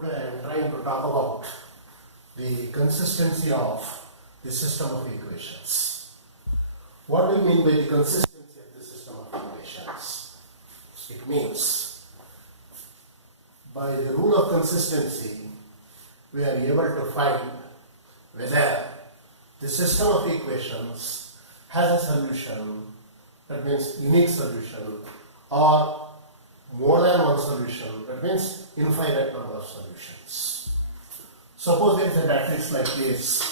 Today I am trying to talk about the consistency of the system of equations. What do you mean by the consistency of the system of equations? It means by the rule of consistency we are able to find whether the system of equations has a solution, that means unique solution, or more than one solution, that means infinite number of solutions. Suppose there is a matrix like this,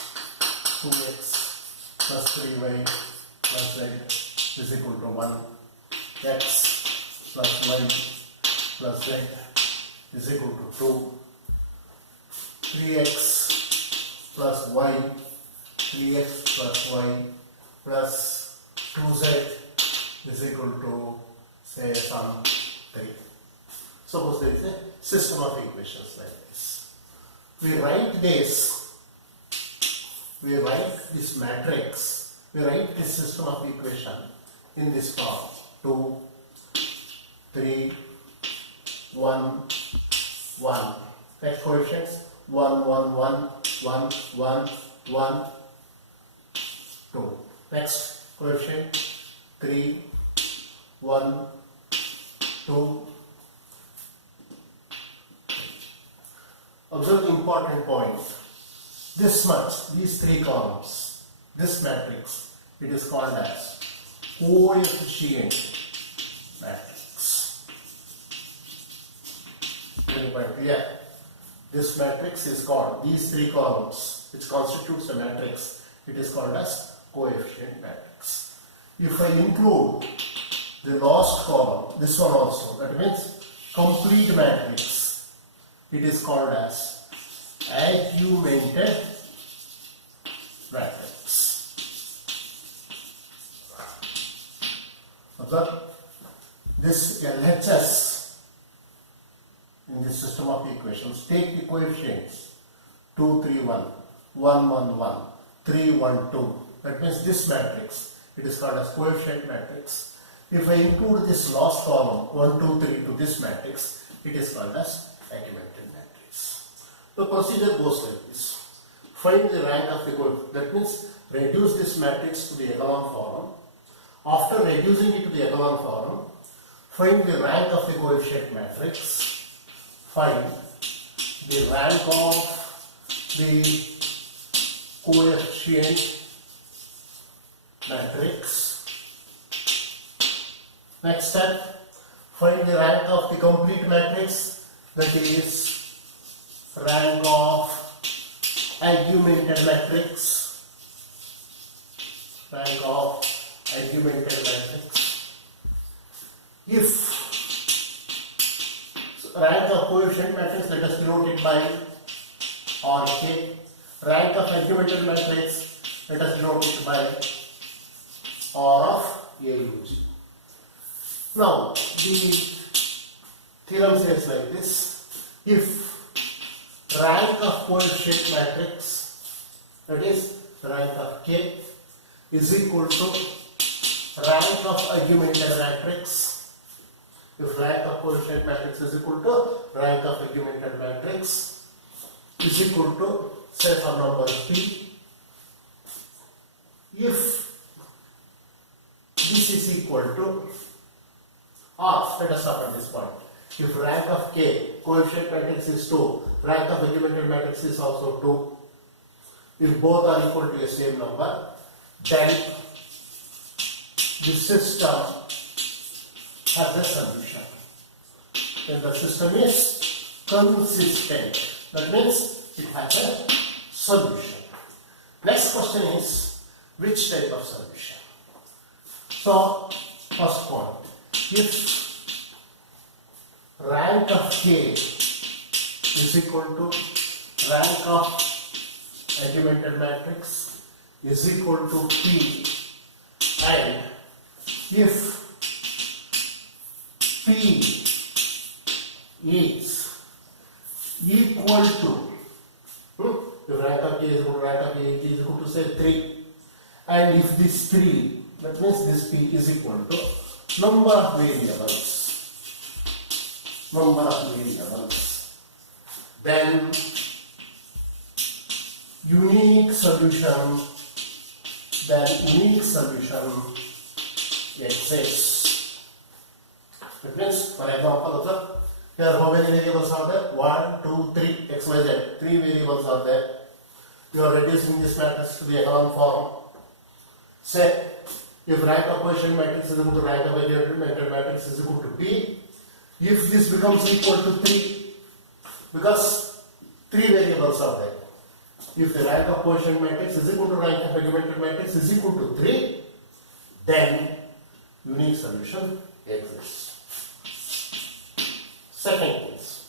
2x plus 3y plus z is equal to 1, x plus y plus z is equal to 2, 3x plus y, 3x plus y plus 2z is equal to, say, some 3. Suppose there is a system of equations like this. We write this matrix, we write this system of equation in this form: 2, 3, 1, 1. Next coefficients: 1, 1, 1, 1, 1, 1, 2. Next coefficient: 3, 1, 2. Observe the important point. This much, these three columns, this matrix, it is called as coefficient matrix. Any point here? This matrix is called, these three columns, which constitutes a matrix, it is called as coefficient matrix. If I include the last column, this one also, that means complete matrix, it is called as augmented matrix. Observe this LHS in the system of equations. Take the coefficients 2, 3, 1, 1, 1, 1, 3, 1, 2. That means this matrix, it is called as coefficient matrix. If I include this last column 1, 2, 3 to this matrix, it is called as augmented matrix. The procedure goes like this. Find the rank of the coefficient, that means reduce this matrix to the echelon form. After reducing it to the echelon form, find the rank of the coefficient matrix. Find the rank of the coefficient matrix. Next step, find the rank of the complete matrix, that is rank of augmented matrix. Rank of augmented matrix. If rank of coefficient matrix, let us denote it by RK. Rank of augmented matrix, let us denote it by R of AUG. Now, the theorem says like this: if rank of coefficient matrix, that is rank of K, is equal to rank of augmented matrix. If rank of coefficient matrix is equal to rank of augmented matrix is equal to, say, some number P. If this is equal to, or let us stop at this point. If rank of K, coefficient matrix is 2, rank of augmented matrix is also 2. If both are equal to the same number, then the system has a solution. Then the system is consistent. That means it has a solution. Next question is, which type of solution? So, first point. If rank of K is equal to rank of augmented matrix is equal to P, and if P is equal to, if rank of K is equal to rank of A is equal to, say, 3, and if this 3, that means this P is equal to number of variables, then unique solution exists. It means, for example, observe, here how many variables are there? 1, 2, 3, x, y, z. 3 variables are there. You are reducing this matrix to the echelon form. Say, if rank of quotient matrix is equal to rank of augmented matrix is equal to B, if this becomes equal to 3, because 3 variables are there. If the rank of quotient matrix is equal to rank of augmented matrix is equal to 3, then unique solution exists. Second case,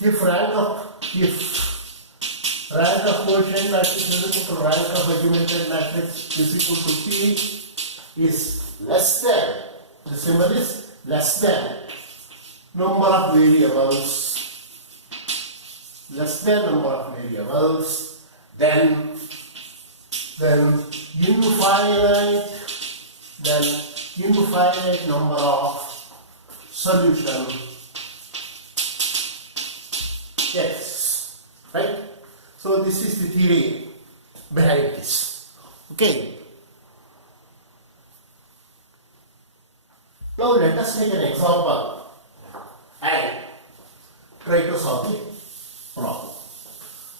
if rank of quotient matrix is equal to rank of augmented matrix is equal to P is less than, the symbol is less than number of variables, then infinite number of solution X, right? So this is the theory behind this. Okay. Now let us take an example and try to solve the problem.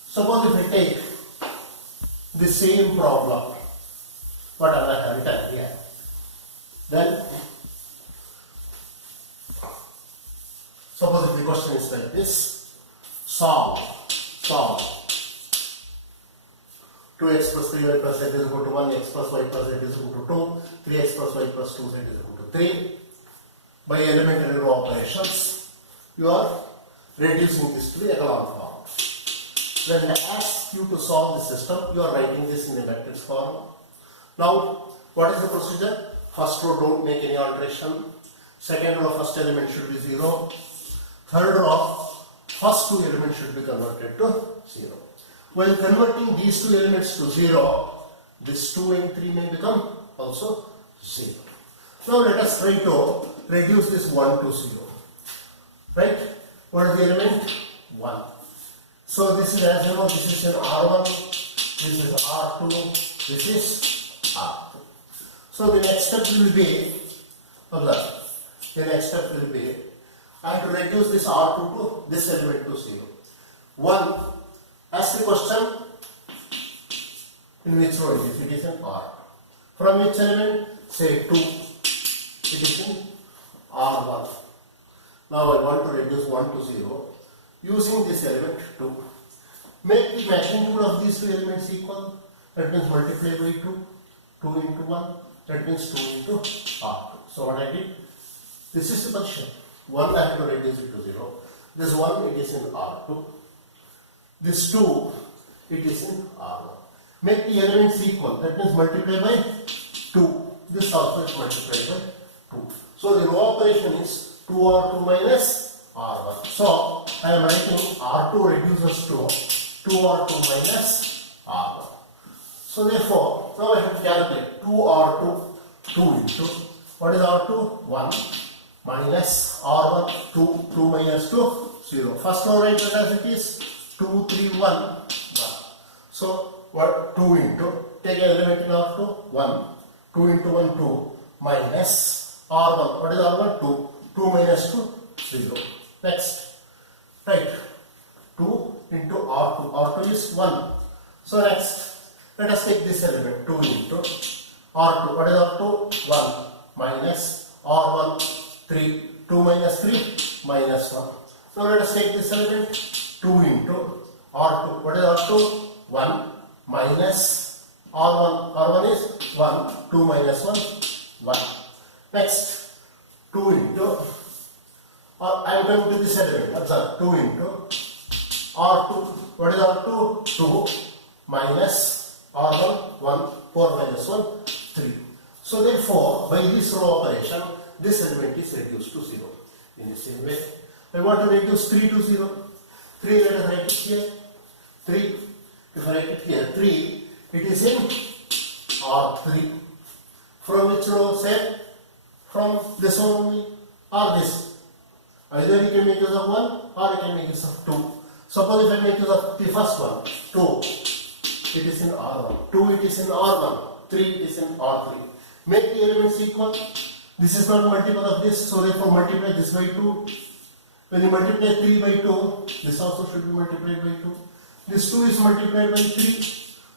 Suppose if I take the same problem, whatever I have written here, then suppose if the question is like this, solve 2x plus 3y plus z is equal to 1, x plus y plus z is equal to 2, 3x plus y plus 2z is equal to 3. By elementary row operations, you are reducing this to the echelon form. When I ask you to solve the system, you are writing this in the matrix form. Now, what is the procedure? First row, don't make any alteration. Second row, first element should be 0. Third row, first 2 elements should be converted to 0. While converting these 2 elements to 0, this 2 and 3 may become also 0. Now let us try to reduce this 1 to 0. Right? What is the element? 1. So this is, as you know, this is an R1, this is R2, this is R2. So the next step will be, I have to reduce this R2 to this element to 0. 1, ask the question, in which row it is? It is in R2. From which element? Say 2. It is in R1. Now I want to reduce 1 to 0 using this element 2. Make the magnitude of these 2 elements equal. That means multiply by 2. 2 into 1. That means 2 into R2. So what I did? This is the function. 1 I have to reduce it to 0. This 1 it is in R2. This 2 it is in R1. Make the elements equal. That means multiply by 2. This also is multiplied by 2. So the row operation is 2R2 minus R1. So I am writing R2 reduces to 2R2 minus R1. So therefore, now I have to calculate 2R2, 2 into, what is R2? 1 minus R1, 2 minus 2, 0. First row write it as it is 2, 3, 1, 1. So what 2 into, take an element in R2, 1. 2 into 1, 2 minus R1. What is R1? 2. 2 minus 2, 0. Next, right, 2 into R2. R2 is 1. So next, let us take this element 2 into R2. What is R2? 1 minus R1, 3. 2 minus 3, minus 1. Now let us take this element 2 into R2. What is R2? 1 minus R1. R1 is 1. 2 minus 1, 1. Next, 2 into, I am going to this element, observe, 2 into R2. What is R2? 2 minus R1, 1, 4 minus 1, 3. So therefore, by this row operation, this element is reduced to 0. In the same way, I want to reduce 3 to 0. 3, let us write it here. 3, if I write it here, 3, it is in R3. From which row? Say, from this one only, or this. Either you can make use of 1 or you can make use of 2. Suppose if I make use of the first one, 2, it is in R1, 2 it is in R1, 3 it is in R3. Make the elements equal. This is not multiple of this, so therefore multiply this by 2. When you multiply 3 by 2, this also should be multiplied by 2. This 2 is multiplied by 3,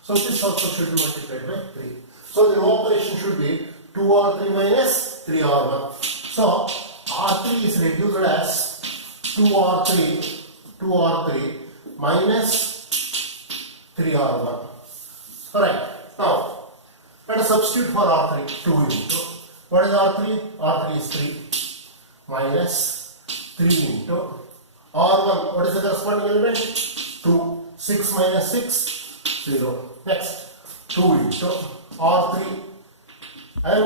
so this also should be multiplied by 3. So the row operation should be 2R3 minus 3R1. So R3 is reduced as 2R3 minus 3R1. Alright, now let us substitute for R3, 2 into. What is R3? R3 is 3 minus 3 into R1. What is the corresponding element? 2. 6 minus 6, 0. Next, 2 into R3. I am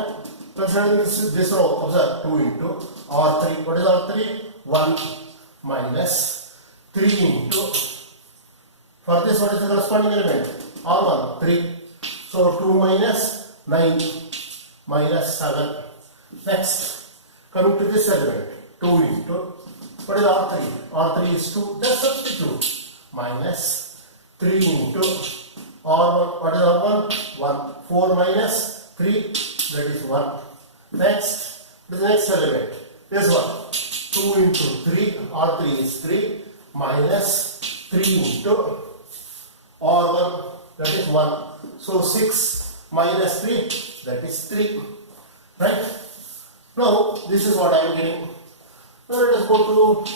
considering this row. Observe, 2 into R3. What is R3? 1 minus 3 into. For this, what is the corresponding element? R1, 3. So 2 minus 9 minus 7. Next, coming to this element, 2 into. What is R3? R3 is 2. Just substitute. Minus 3 into R1. What is R1? 1. 4 minus 3. That is 1. Next, the next element. This one. 2 into 3. R3 is 3. Minus 3 into R1. That is 1. So 6 minus 3. That is 3. Right? Now, this is what I am getting. Now, let us go to.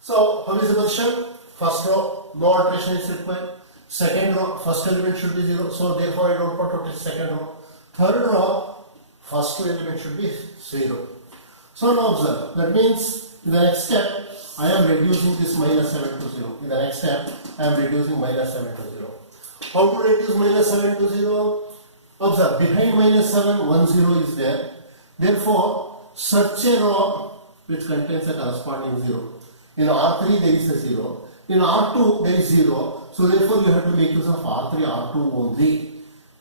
So, how is the position? First row, no alteration is required. Second row, first element should be 0. So, therefore, I don't put it second row. Third row, first two element should be 0. So, now observe. That means, in the next step, I am reducing this minus 7 to 0. In the next step, I am reducing minus 7 to 0. How to reduce minus 7 to 0? Observe, behind minus 7, 1 0 is there. Therefore, search a row which contains a corresponding 0. In R3 there is a 0. In R2 there is 0. So therefore you have to make use of R3, R2 only.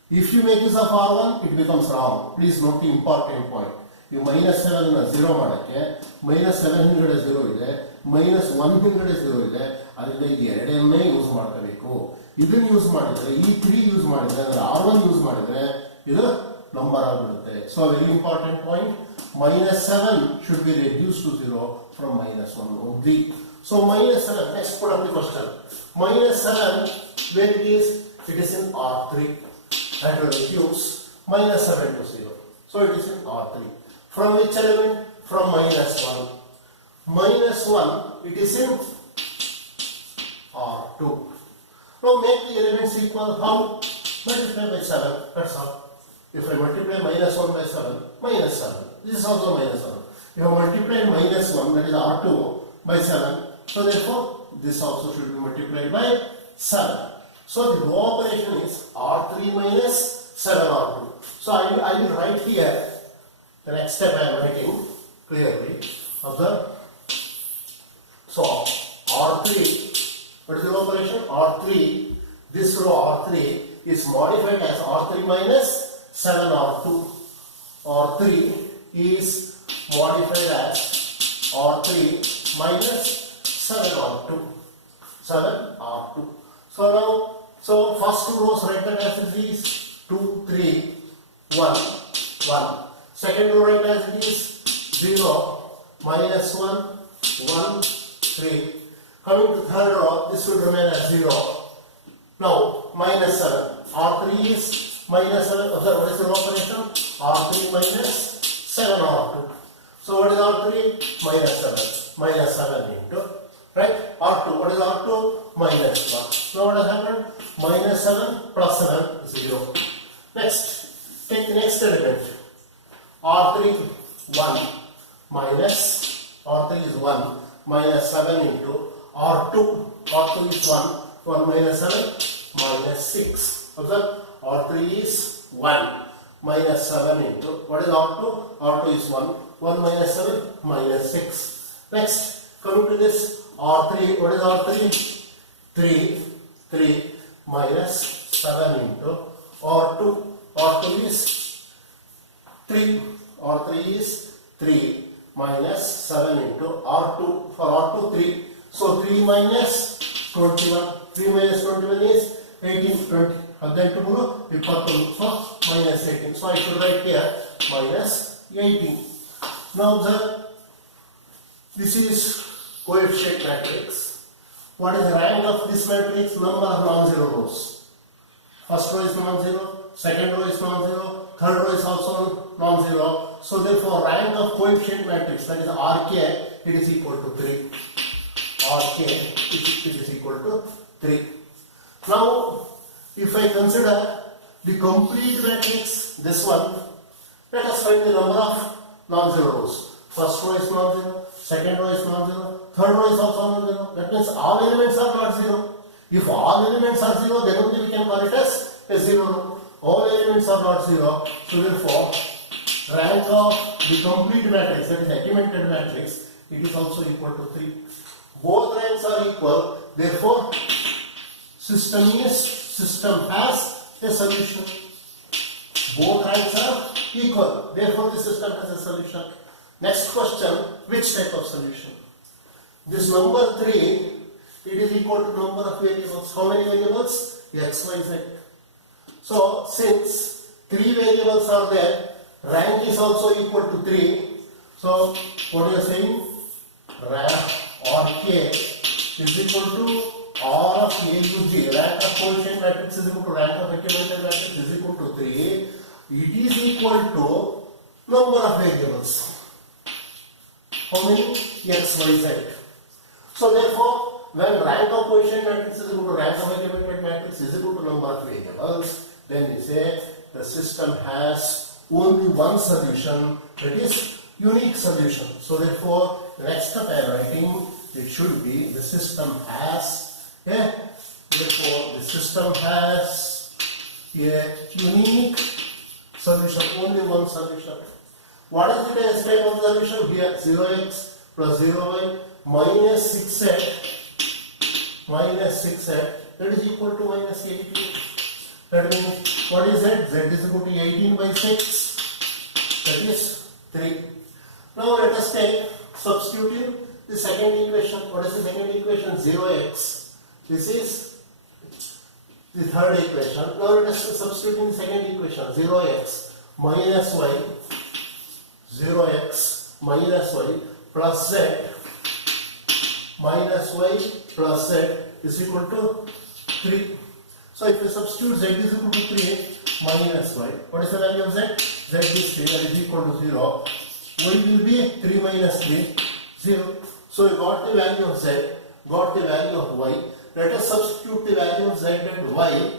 If you make use of R1, it becomes wrong. Please note the important point. You minus 7 ಅನ್ನು 0 ಮಾಡಕ್ಕೆ minus 7 ಹಿಂಗಡೆ 0 ಇದೆ, minus 1 ಹಿಂಗಡೆ 0 ಇದೆ. ಅದರಿಂದ ಈ ಎರಡನ್ನೇ use ಮಾಡಬೇಕು. ಇದನ್ನು use ಮಾಡಿದ್ರೆ ಈ 3 ಯೂಸ್ ಮಾಡಿದ್ರೆ ಅಂದ್ರೆ R1 ಯೂಸ್ ಮಾಡಿದ್ರೆ ಇದು ನಂಬರ್ ಆಗಿಬಿಡುತ್ತೆ. So a very important point, minus 7 should be reduced to 0 from minus 1 only. So minus 7, let's put up the question. Minus 7, where it is? It is in R3. And to reduce minus 7 to 0. So it is in R3. From which element? From minus 1. Minus 1, it is in R2. Now make the elements equal. How? Multiply by 7. That's all. If I multiply minus 1 by 7, minus 7. This is also minus 1. If I multiply minus 1, that is R2 by 7. So therefore, this also should be multiplied by 7. So the row operation is R3 minus 7R2. So I will write here. The next step I am writing clearly. Observe. So R3, what is the row operation? R3, this row R3 is modified as R3 minus 7R2. R3 is modified as R3 minus 7R2. 7R2. So now, first two rows write that as it is 2, 3, 1, 1. Second row write as it is 0, minus 1, 1, 3. Coming to third row, this will remain as 0. Now, minus 7. R3 is minus 7. Observe, what is the row operation? R3 minus 7R2. So, what is R3? Minus 7. Minus 7 into, right? R2. What is R2? Minus 1. So, what has happened? Minus 7 plus 7 is 0. Next, take the next element. R3 1 minus R3 is 1 minus 7 into R2. R2 is 1. 1 minus 7 minus 6. Observe, R3 is 1 minus 7 into, what is R2? R2 is 1. 1 minus 7 minus 6. Next, coming to this R3. What is R3? 3 minus 7 into R2 is 3. R3 is 3 minus 7 into R2, for R2 3. So 3 minus 21, 3 minus 21 is 18, 20. Then tomorrow we got to look for minus 18. So I should write here minus 18. Now observe, this is coefficient matrix. What is the rank of this matrix? Number of non-zero rows. First row is non-zero, second row is non-zero, third row is also non-zero. So therefore rank of coefficient matrix, that is Rk, it is equal to 3. Rk it is equal to 3. Now if I consider the complete matrix, this one, let us find the number of non-zero rows. First row is non-zero, second row is non-zero, third row is also non-zero. That means all elements are not zero. If all elements are zero, then only we can call it as a zero row. All elements are not zero. So therefore, rank of the complete matrix, that is augmented matrix, it is also equal to 3. Both ranks are equal. Therefore, system has a solution. Both ranks are equal. Therefore, the system has a solution. Next question, which type of solution? This number 3, it is equal to number of variables. How many variables? X, Y, Z. So, since 3 variables are there, rank is also equal to 3. So, what you are saying? Rank or K is equal to R of A to G. Rank of coefficient matrix is equal to rank of equivalent matrix is equal to 3. It is equal to number of variables. How many? X, Y, Z. So therefore, when rank of coefficient matrix is equal to rank of equivalent matrix is equal to number of variables, then we say the system has only one solution, that is unique solution. So therefore, the next step I am writing, it should be the system has a, therefore the system has a unique solution, only one solution. What is the test type of solution? Here 0x plus 0y minus 6z that is equal to minus 18. That means what is z? Z is equal to 18 by 6, that is 3. Now let us take, substitute in the second equation. What is the second equation? 0x. This is the third equation. Now let us substitute in the second equation. 0x minus y, 0x minus y plus z minus y plus z is equal to 3. So if you substitute z is equal to 3 minus y, what is the value of z? Z is 3, that is equal to 0. Y will be 3 minus 3, 0. So we got the value of z, got the value of y. Let us substitute the value of z and y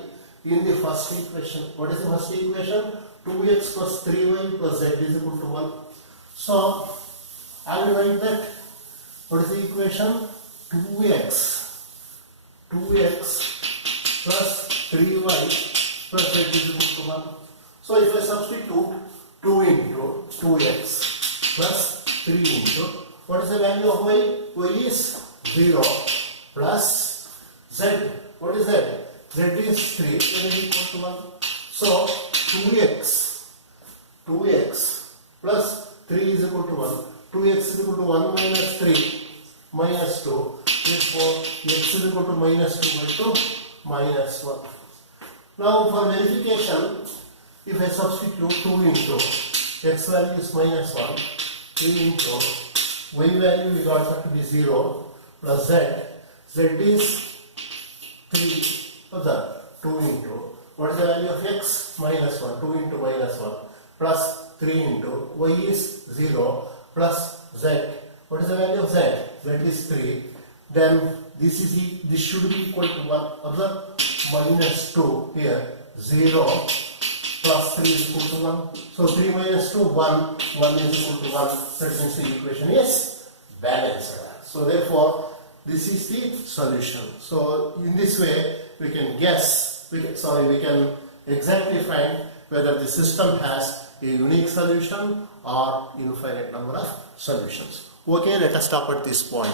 in the first equation. What is the first equation? 2x plus 3y plus z is equal to 1. So I will write that. What is the equation? 2x plus 3y plus z is equal to 1. So if I substitute 2 into 2x plus 3 into, what is the value of y? Y is 0 plus z. What is that? Z is 3, that is equal to 1. So 2x plus 3 is equal to 1. 2x is equal to 1 minus 3 minus 2. Therefore, x is equal to minus 2 by 2 minus 1. Now for verification, if I substitute 2 into x value is minus 1, 3 into y value we got that to be 0 plus z. Z is 3 of the 2 into, what is the value of x? Minus 1, 2 into minus 1 plus 3 into y is 0 plus z. What is the value of z? Z is 3. Then this should be equal to 1. Observe, minus 2 here, 0 plus 3 is equal to 1. So 3 minus 2, 1. 1 is equal to 1. That means the equation is balanced. So therefore, this is the solution. So in this way, we can guess, we can exactly find whether the system has a unique solution or infinite number of solutions. Okay, let us stop at this point.